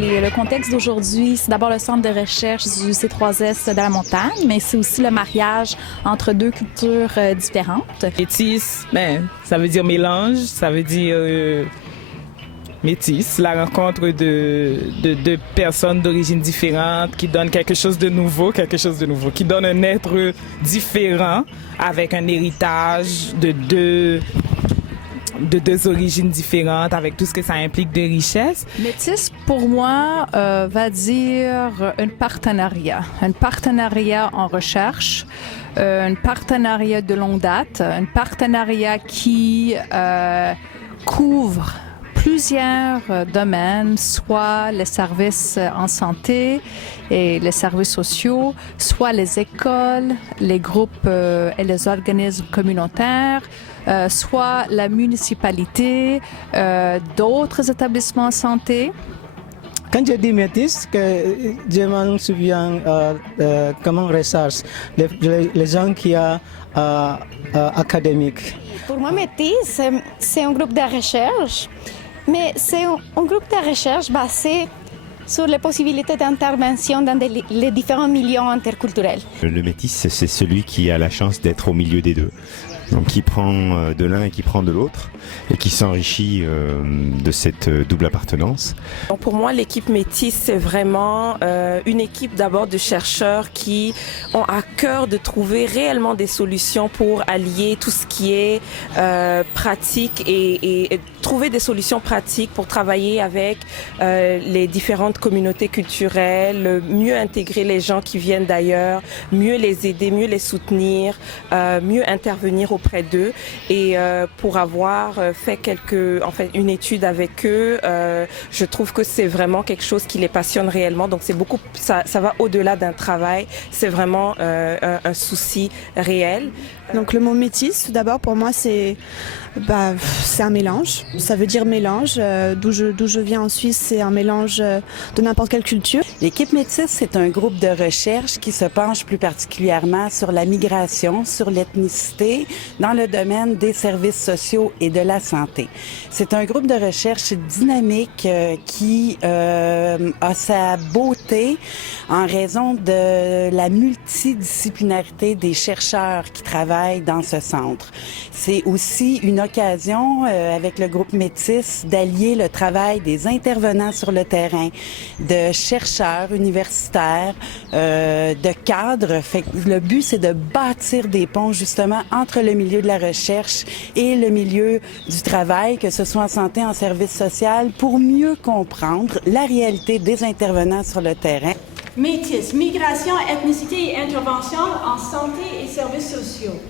Le contexte d'aujourd'hui, c'est d'abord le centre de recherche du C3S de la montagne, mais c'est aussi le mariage entre deux cultures différentes. Métis, ça veut dire mélange, ça veut dire métis, la rencontre de personnes d'origines différentes qui donnent quelque chose de nouveau, qui donne un être différent avec un héritage de deux origines différentes, avec tout ce que ça implique de richesse. Métis, pour moi, va dire un partenariat en recherche, un partenariat de longue date, un partenariat qui couvre plusieurs domaines, soit les services en santé et les services sociaux, soit les écoles, les groupes et les organismes communautaires, soit la municipalité, d'autres établissements de santé. Quand je dis métis, je me souviens comment on recherche les gens qui sont académiques. Pour moi, métis, c'est un groupe de recherche, mais c'est un groupe de recherche basé sur les possibilités d'intervention dans les différents milieux interculturels. Le métis, c'est celui qui a la chance d'être au milieu des deux. Donc qui prend de l'un et qui prend de l'autre et qui s'enrichit de cette double appartenance. Donc pour moi, l'équipe Métis, c'est vraiment une équipe d'abord de chercheurs qui ont à cœur de trouver réellement des solutions pour allier tout ce qui est pratique et trouver des solutions pratiques pour travailler avec les différentes communautés culturelles, mieux intégrer les gens qui viennent d'ailleurs, mieux les aider, mieux les soutenir, mieux intervenir auprès d'eux. Et pour avoir fait une étude avec eux, je trouve que c'est vraiment quelque chose qui les passionne réellement. Donc c'est beaucoup, ça va au-delà d'un travail. C'est vraiment un souci réel. Donc le mot métis, tout d'abord pour moi c'est un mélange. Ça veut dire mélange. D'où je viens en Suisse, c'est un mélange de n'importe quelle culture. L'équipe Métis, c'est un groupe de recherche qui se penche plus particulièrement sur la migration, sur l'ethnicité, dans le domaine des services sociaux et de la santé. C'est un groupe de recherche dynamique qui a sa beauté en raison de la multidisciplinarité des chercheurs qui travaillent dans ce centre. C'est aussi une occasion avec le groupe Métis d'allier le travail des intervenants sur le terrain, de chercheurs universitaires, de cadres. Fait que le but, c'est de bâtir des ponts justement entre le milieu de la recherche et le milieu du travail, que ce soit en santé, en service social, pour mieux comprendre la réalité des intervenants sur le terrain. Métis, migration, ethnicité et intervention en santé et services sociaux.